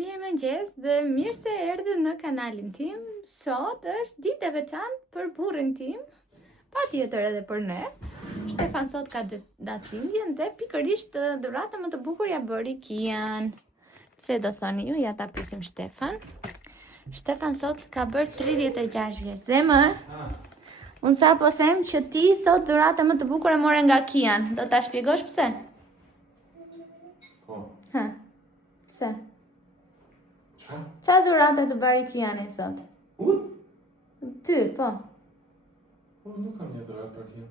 Mirëmëngjes dhe mirë se erdhe në kanalin tim. Sot është ditë e veçantë për burrin tim, patjetër edhe për ne. Stefan sot ka datëlindjen dhe pikërisht dhurata më të bukur ja bëri Kian. Pse do thoni ju, ja ta pyesim Stefan. Stefan sot ka bërë 36 vjeç. Zemër, unë sa po them që ti sot dhurata më të bukur e more nga Kian. Do ta shpjegosh pse? Po. Ha. Pse? Qa dhurata të bari Kiani sot? Unë? Ty, po. Po, nuk kam një dhuratë për Kian.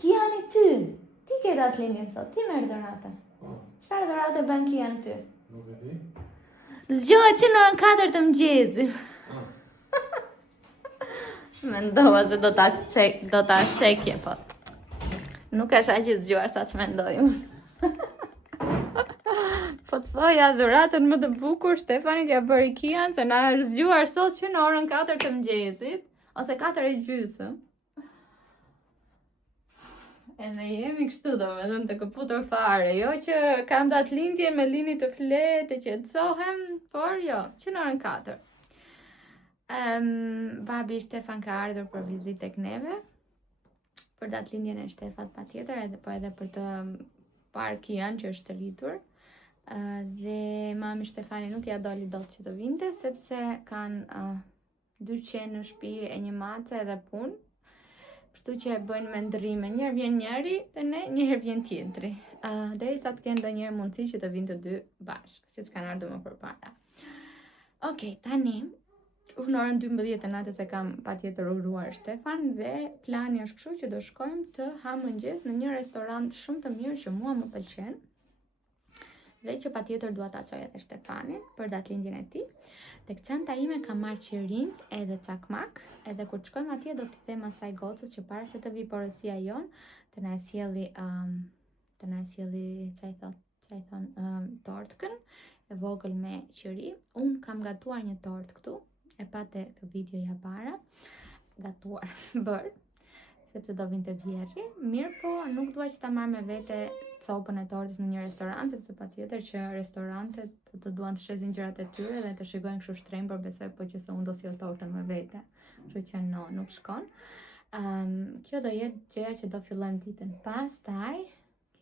Kiani ty. Ti ke datëlindjen sot, ti merr dhurata. Po. Çfarë dhurate bën Kian ty? Nuk e di. Zgjohet që në orën 4 të mëngjesit. Mendova se do ta çekje, po. Nuk është aq e zgjuar sa që mendojmë. Po të thoja dhuratën më të bukur Stefanit ja bëri Kian se na është zgjuar sot që në orën 4 të mëngjesit, ose 4:30. Edhe jemi kështu domethënë të këputur fare, jo që kam datëlindje me lini të fletë, të qetësohem, por jo, që në orën 4. Babi Stefan ka ardhur për vizitë tek neve, për datëlindjen e Stefat patjetër, edhe për të parë Kian që është rritur. Dhe mami Stefani nuk ja doli dot që të vinte, sepse kanë 2 qenë në shtëpi e një mace edhe punë. Kështu që e bëjnë me ndrrime. Njëherë vjen njëri dhe ne njëherë vjen tjetri. Derisa të kenë ndonjëherë mundësi që të vinë të dy bashkë, siç kanë ardhur më përpara. Okej, tani në orën 12 të natës e kam patjetër uruar Stefan dhe plani është kështu që do shkojmë të ham mëngjes në një restorant shumë të mirë që mua më pëlqen. Dhe që patjetër dua ta çoj edhe Stefanin për datëlindjen e tij. Tek çanta ime kam marrë qirin edhe çakmak, edhe kur të shkojmë atje do t'i them asaj gocës që para se të vi porosia jon, të na sjellë tortkën e vogël me qiri. Un kam gatuar një tort këtu, e patë videoja para, gatuar bër, sepse do vinte vjerri. Mirë po, nuk dua që ta marr me vete copën e tortës në një restorant, sepse patjetër që restorantet të duan të shesin gjërat e tyre dhe të shikojnë kështu shtrenjtë, por besoj po që se unë do sjell tortën me vete. Kështu që no, nuk shkon. Kjo do jetë gjëja që do fillojmë ditën. Pastaj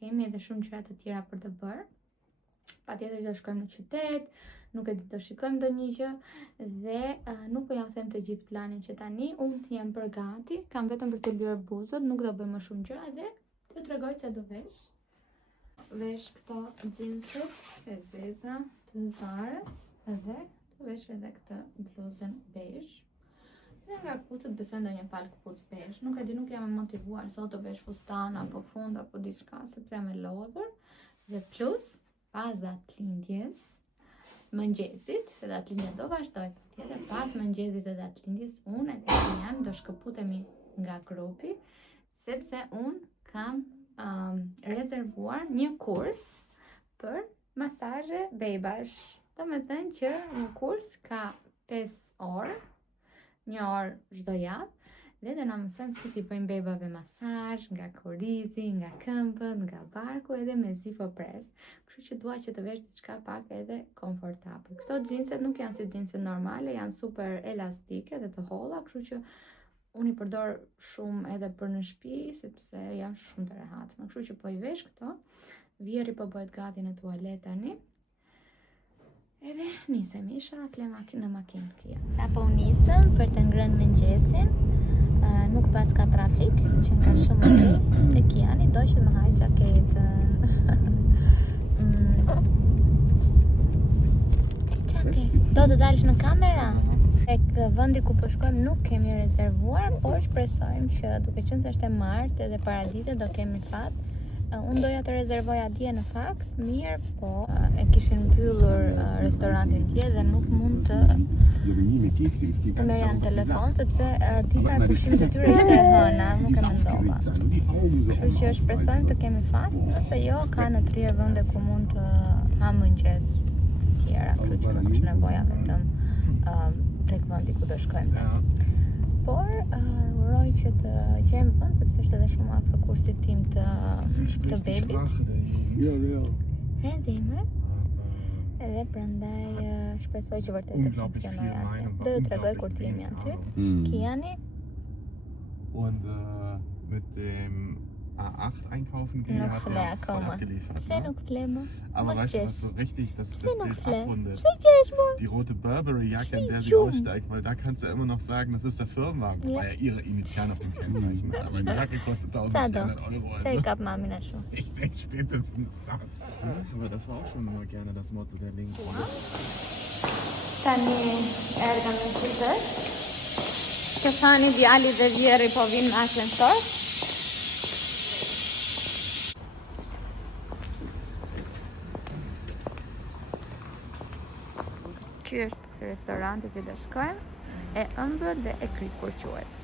kemi edhe shumë gjëra të tjera për të bërë. Patjetër do shkojmë në qytet, nuk e di të shikojmë ndonjë gjë dhe nuk po ja them të gjithë planin që tani unë jam bërë gati, kam vetëm për të lyer buzët, nuk do bëj më shumë gjëra dhe t'ju tregoj çfarë do vesh. Vesh këto xhinset e zeza të Zarës edhe të vesh edhe këtë bluzën beige. Dhe nga kpucët besoj ndonjë palë kpucë beige. Nuk e di, nuk jam e motivuar sot të vesh fustan apo fund apo diçka, sepse jam e lodhur. Dhe plus pas datëlindjes mëngjesit, se datëlindja do vazhdoj patjetër, pas mëngjesit e datëlindjes unë edhe Kian do shkëputemi nga grupi, sepse unë kam rezervuar një kurs për masazhe bebash. Domethënë që një kurs ka 5 orë, 1 orë çdo javë, dhe do na mësojmë si t'i bëjmë bebave masazh, nga korizi, nga këmbët, nga barku edhe me zifopres. Kështu që dua që të vesh diçka pak edhe komfortabël. Këto xhinset nuk janë si xhinset normale, janë super elastike dhe të holla, kështu që unë i përdor shumë edhe për në shtëpi, sepse janë shumë të rehatshme. Kështu që po i vesh këto. Vjeri po bëhet gati në tualet tani. Edhe nisem, isha flema në makinë kia. Sa po nisëm për të ngrënë mëngjesin, nuk pas ka trafik, që nga shumë okej. Te Kiani do që më haj xhaketën. Do të dalësh në kamera? Tek vendi ku po shkojmë nuk kemi rezervuar, por shpresojmë që duke qenë se është e martë edhe paradite do kemi fat. Unë doja të rezervoja dje në fakt, mirë, po e kishin mbyllur restorantin tje dhe nuk mund të merja në telefon, sepse dita e pushimit të tyre ishte e hëna, nuk e mendova. Kështu që shpresojmë të kemi fat, nëse jo, ka në 3 vende ku mund të ham mëngjes tjera, kështu që nuk është nevoja vetëm tek vendi ku do shkojmë. Por uroj që të gjejmë vend, sepse është edhe shumë afër kursit tim të bebit. He zemër. Edhe prandaj shpresoj që vërtet të funksionoj atje. Do ju tregoj kur të jemi aty. Kiani. Und mit dem A8 einkaufen gehen hat sie ja voll abgeliefert. Pse nuk fle më? Aber weißt du, was so richtig das Bild abrundet? Pse qesh më? Die rote Burberry-Jacke, in der sie aussteigt, weil da kannst du ja immer noch sagen, das ist der Firmenwagen. Ja. War ja ihre Initialen auf dem Kennzeichen. Aber die Jacke kostet 1400 Euro. Sa i kap mamin ashtu? Ich denke spätestens das. Aber das war auch schon immer gerne das Motto der Linken. Tani erdhëm në qytet. Stefani, djali dhe vjeri po vinë në ascensor. Ky është restoranti që do shkojmë, e ëmbël dhe e krikur quhet.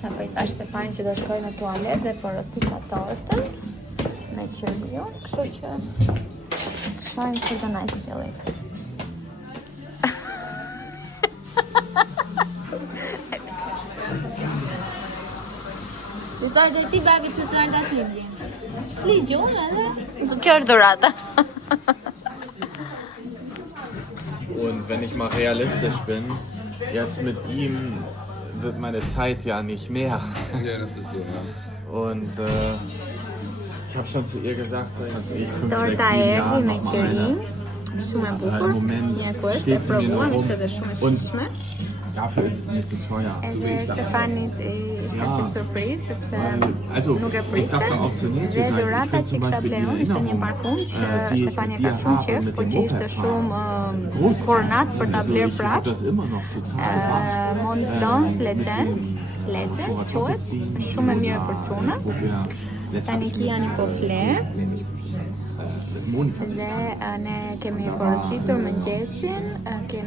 Sa po i thash Stefani që do shkojmë në tualet dhe porosita tortën me qërlion, kështu që shkojmë for the nice feeling. Dhe ti babi të çfarë datimi? Ligjum edhe. Kjo është dhurata. Und wenn ich mal realistisch bin, jetzt mit ihm wird meine Zeit ja nicht mehr. Ja, das ist so, ja. Und ich habe schon zu ihr gesagt, ich 5, 6, 7 Torta Jahre erdhi me noch mal qërim, shumë e bukur. Im Moment Ja, ku është, e steht sie mir nur provuam, rum. ishte edhe shumë e Und shijshme. dafür ist es mir zu teuer. Edhe Stefanit ishte si surprizë, sepse Also, nuk e ich priste. sag auch zu Nietzsche, Dhe ich dhurata finde që zum kisha Beispiel die blenë ishte një Erinnerung, parfum që die Stefani wir ka shumë haben qejf, mit po dem që ishte Moped shumë groß fornat për ta Also blerë ich prapë. finde das immer noch total wach. Mont Blanc Legend quhet, shumë e mirë për çuna. Tani Kiani po fle. Dhe ne kemi porositur mëngjesin,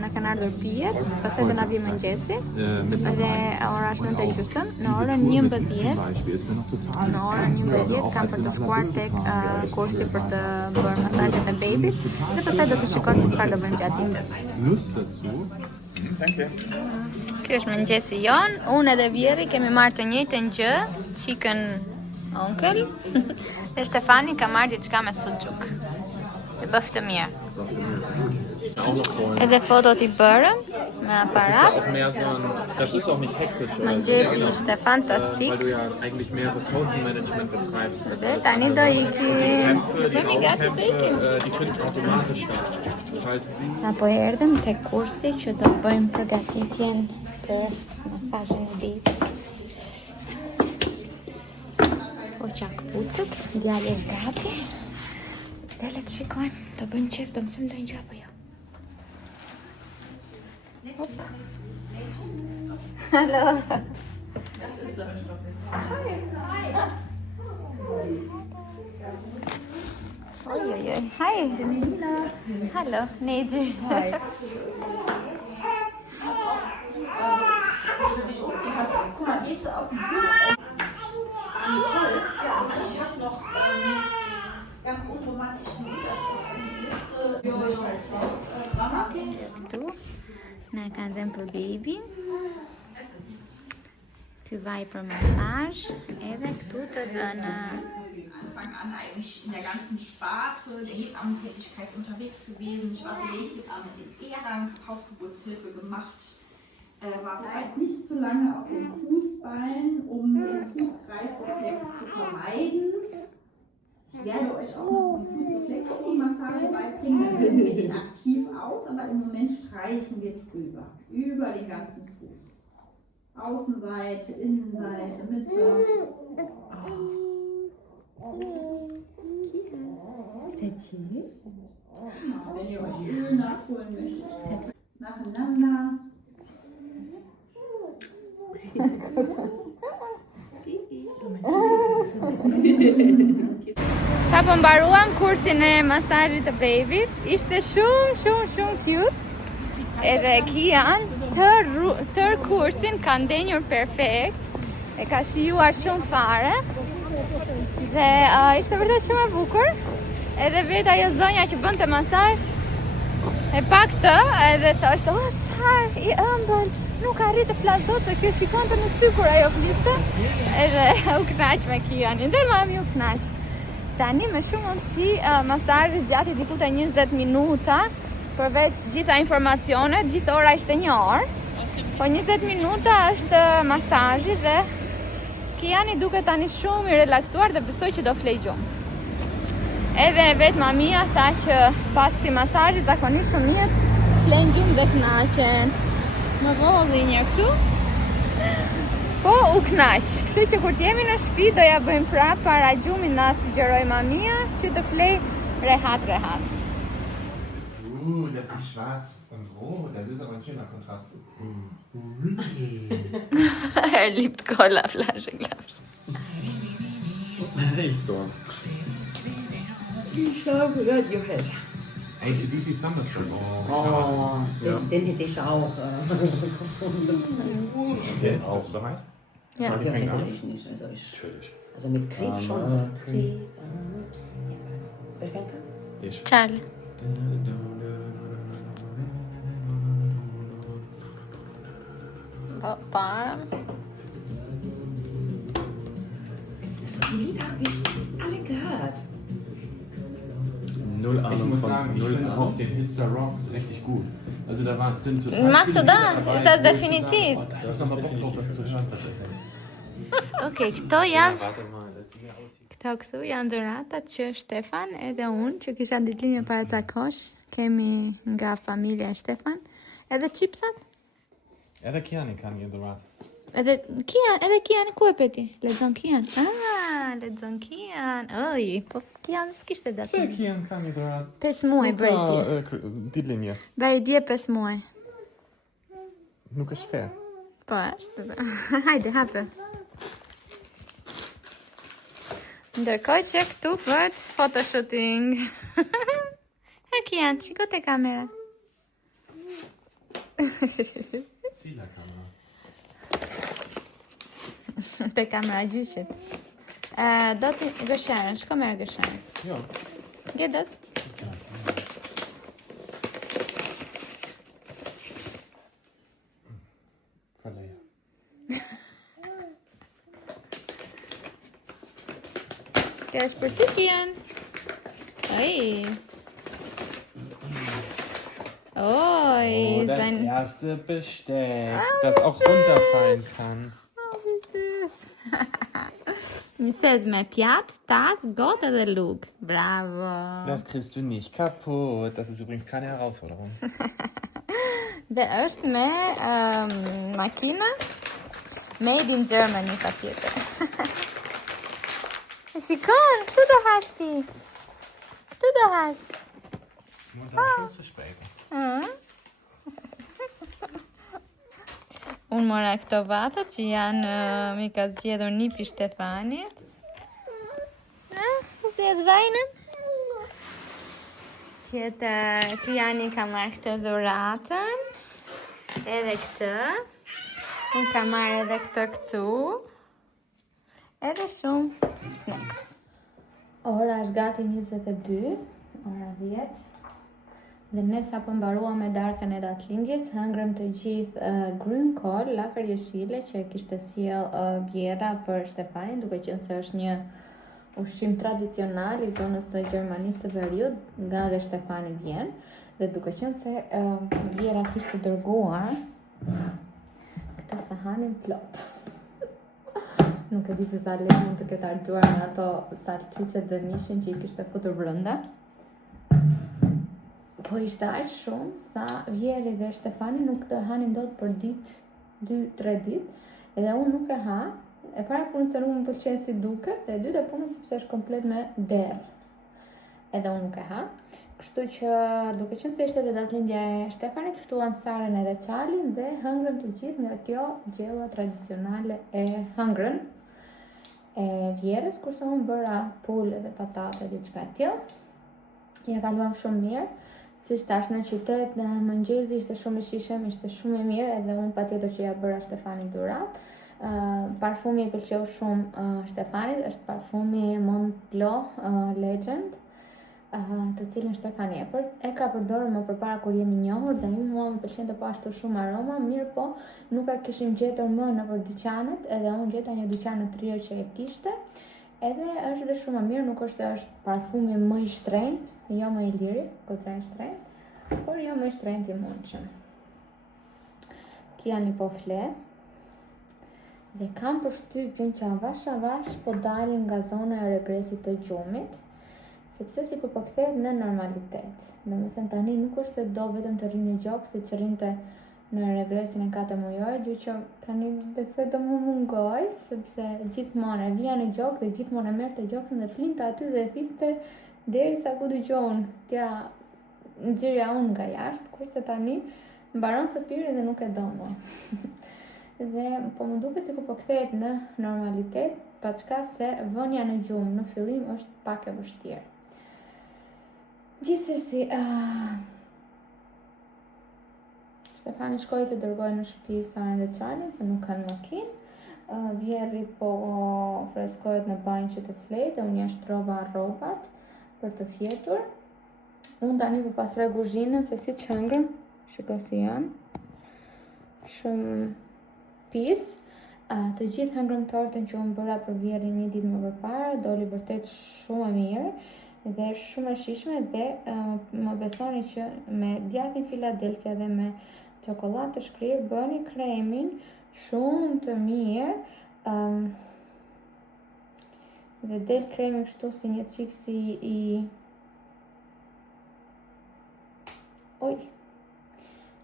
na kanë ardhur pijet, pastaj do na vi mëngjesi. Dhe ora është 9:30, në orën 11. Në orën 11 kam për të shkuar tek kursi për të bërë masazhet e babit dhe pastaj do të shikojmë se çfarë do bëjmë gjatë ditës. Lust dazu? Danke. Ky është mëngjesi jon, unë edhe Vjeri kemi marrë të njëjtën gjë, chicken onkel. Dhe Stefani ka marrë diçka me sucuk. Të bëf të mirë. Edhe fotot i bërëm me aparat. Das ist auch nicht hektisch. Mëngjesi ishte fantastik. Weil du ja eigentlich mehr Ressourcenmanagement betreibst. Dhe tani do ikim. Die Rauchkämpfe, die finden automatisch statt. Das heißt, Sa po erdhëm tek kursi që do bëjmë përgatitjen për masazhin e ditë. Po qak pucët, djali është gati. Dhe le të shikojmë, do bëjmë qef, do mësojmë ndonjë gjë apo jo. Hop. Hallo. Oj, oj, oj. Hej. Hallo, Neji. Hi. Guck mal, gehst du aus dem Blut? Ja, ich habe noch ganz unromantischen Tu, na kanë dhënë për babyn. Ky vaj për masazh, edhe këtu të dhënë Anfang an eigentlich in der ganzen Sparte der Hebammentätigkeit unterwegs gewesen. Ich war Hebamme in Erang, Hausgeburtshilfe gemacht. War vielleicht nicht so lange auf den Fußballen, um den Fußgreifreflex zu vermeiden. Ich werde euch auch noch die Fußreflexmassage beibringen, dann probieren wir ihn aktiv aus, aber im Moment streichen wir drüber, über den ganzen Fuß. Außenseite, Innenseite, Mitte. Genau, wenn ihr euch Öl nachholen möchtet, nacheinander. Sa po mbaruam kursin e masazhit të babit, ishte shumë cute. Edhe Kian tër kursin ka ndenjur perfekt. E ka shijuar shumë fare. Dhe ishte vërtet shumë e bukur. Edhe vetë ajo zonja që bënte masazh e pa këtë, edhe thoshte, "O, sa par i ëmbël, nuk arrit të flas dot se kjo shikonte në sy kur ajo fliste. Edhe u knaq me Kianin, dhe mami u knaq. Tani me shumë mundësi masazhi zgjati diku te 20 minuta, përveç gjitha informacionet, gjithë ora ishte 1 orë. Po 20 minuta është masazhi dhe Kiani duket tani shumë i relaksuar dhe besoj që do flej gjumë. Edhe vetë mamia tha që pas këtij masazhi zakonisht fëmijët flejnë gjumë dhe kënaqen. Më volli një këtu. Po u knaq. Kështu që kur t'jemi në shtëpi do ja bëjmë prapë para gjumit, na sugjeroi mamia që të flej rehat. Das ist schwarz und rot. Das ist aber ein schöner Kontrast. Liebt Cola Flasche, glaubst du? Hailstorm. Ich habe Radiohead. AC/DC Thunderstorm. Oh, Ja. den hätte ich auch. Okay, bist du bereit? Ja. Okay, fängt an. Ich nicht. Natürlich. Also mit Krieg schon. Krieg. Wer fängt an? Ich. Charlie. Para. Die Lieder habe ich alle gehört. Null Ahnung. Ich muss von sagen, ich null finde Ahnung. auch den Hipster Rock richtig gut. Also da sind total Machst du viele da? Lieder dabei, Ist das wo ich so definitiv? sage, oh, da hab ich nochmal Bock drauf, das zu hören tatsächlich. Okej, këto janë Warte mal, das sieht ja aus. Këto këtu janë dhuratat që Stefan edhe unë, që kisha ditëlindje para ca kosh, kemi nga familja e Stefan, edhe chipsat, Edhe Kiani kanë një dhuratë. edhe Kian ku e peti? Lexon Kian. Lexon Kian. Oj, po Kian s'kishte Se datë. Kian kanë një dhuratë. 5 muaj bëri dje. Ditëlindje. Bëri dje 5 muaj. Nuk është fair. Po është. Hajde, hape. Ndërkohë që këtu bëhet photoshooting. Ha Kian, shiko te kamera. Si la kamera. Te kamera gjyshit. Do të gësherën, shko merë gësherën. Jo. Gjedës? Kolla ja. Kjo është për ty, Kian. Oj. Oj, sein... erste Besteck, das auch runterfallen kann. Wie süß. Një set me pjatë, tas, gotë edhe lugë. Bravo. Das kriegst du nicht kaputt. Das ist übrigens keine Herausforderung. Dhe është me makina made in Germany, pa tjetër. Shikon, këtu do hash ti. Këtu do hash. Moet daar veel te spreken. Unë mora këto vatat që janë mi ka zgjedhur nipi Stefani. Zgjedh vajnën. Tjetër, Kiani ka marrë këtë dhuratën. Edhe këtë. Unë ka marrë edhe këtë këtu. Edhe shumë snacks. Ora është gati 22, ora 10. Dhe ne sapo mbaruam me darkën e datëlindjes, hëngrëm të gjithë gryenkål, lakër jeshile që e kishte sjell Bjera për Stefanin, duke qenë se është një ushqim tradicional i zonës së Gjermanisë së Veriut, nga dhe Stefani vjen, dhe duke qenë se Bjera kishte dërguar këtë sahanin plot. Nuk e di se sa lehtë mund të ketë ardhuar në ato salçiçet dhe mishin që i kishte futur brenda. Po ishte aq shumë sa Vjeri dhe Stefani nuk të hanin dot për ditë, 2-3 ditë, edhe unë nuk e ha. E para punët se nuk më pëlqen si duket, dhe e dyta punët sepse është komplet me derë. Edhe unë nuk e ha. Kështu që duke qenë se ishte dhe datëlindja e Stefanit, ftuam Saren edhe Charlin dhe hëngrëm të gjithë nga kjo gjella tradicionale e hëngrën e Vjerës, kurse unë bëra pulë dhe patate diçka tillë. Ja kaluam shumë mirë. Si thash, në qytet, në mëngjesi ishte shumë i shishëm, ishte shumë i mirë, edhe unë patjetër që ja bëra Stefanit dhuratë. Parfumi i pëlqeu shumë Stefanit, është parfumi Montblanc Legend. të cilën Stefani e ka përdorur më përpara kur jemi njohur dhe mua më pëlqente po ashtu shumë aroma, mirë po nuk e kishim gjetur më nëpër dyqanet, edhe unë gjeta një dyqan të rirë që e kishte. Edhe është dhe shumë mirë, nuk është se është parfumi më i shtrenjtë, jo më i liri, goxha i shtrenjtë, por jo më i shtrenjtë i mundshëm. Kiani po fle dhe kam përshtypjen që avash po dalim nga zona e regresit të gjumit, sepse si po kthehet në normalitet. Domethënë tani nuk është se do vetëm të rrinë gjok siç rrinte në regresin e 4 mujore, gjë që tani besoj do më mungoj, sepse gjithmonë e vija në gjok dhe gjithmonë e merrte gjokën dhe flinte aty dhe e thithte derisa ku dëgjon t'ja nxirja unë nga jashtë, kurse tani mbaron së piri dhe nuk e do më. Dhe po më duket sikur po kthehet në normalitet, paçka se vënia në gjumë në fillim është pak e vështirë. Gjithsesi, Stefani shkoi të dërgoj në shtëpi Sarën dhe Çarlin, se nuk kanë makinë. Vjerri po freskohet në banjë që të flejtë, unë ja shtrova rrobat për të fjetur. Unë tani po pastroj kuzhinën se si të hëngrëm, shiko si jam. Shumë pis. Të gjithë hëngrëm tortën që unë bëra për vjerrin një ditë më përpara, doli vërtet shumë e mirë dhe shumë e shijshme dhe më besoni që me djathën Philadelphia dhe me çokoladë të shkrirë bëni kremin shumë të mirë dhe del kremi kështu si një çik si i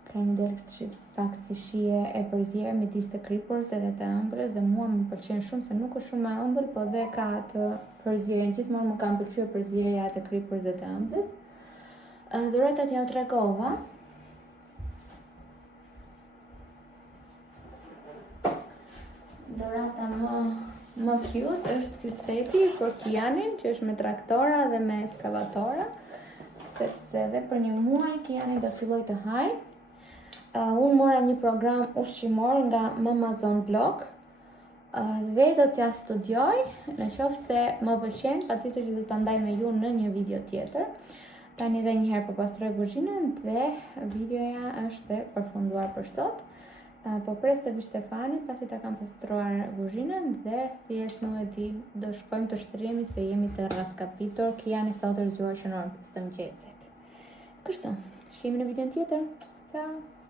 kremi del pak si shije e përzierë midis të kripurës edhe të ëmbëlës dhe mua më pëlqen shumë se nuk është shumë e ëmbël, po dhe ka atë përzierjen. Gjithmonë më kanë pëlqyer përzierja e të kripurës dhe të ëmbëlës. Dhuratat ja u tregova. Dhurata më cute është ky seti për Kianin, që është me traktora dhe me eskavatora, sepse edhe për një muaj Kiani do filloj të haj. Unë mora një program ushqimor nga Amazon Blog dhe do t'ja studioj, në qoftë se më pëlqen, patjetër që do ta ndaj me ju në një video tjetër. Tani edhe një herë po pastroj kuzhinën dhe videoja është e përfunduar për sot. Po pres të vi Stefani pasi ta kam pastruar kuzhinën dhe thjesht nuk e di, do shkojmë të shtrihemi se jemi të raskapitur. Kiani sot është zgjuar që në orën 5 të mëngjesit. Kështu, shihemi në videon tjetër. Ciao.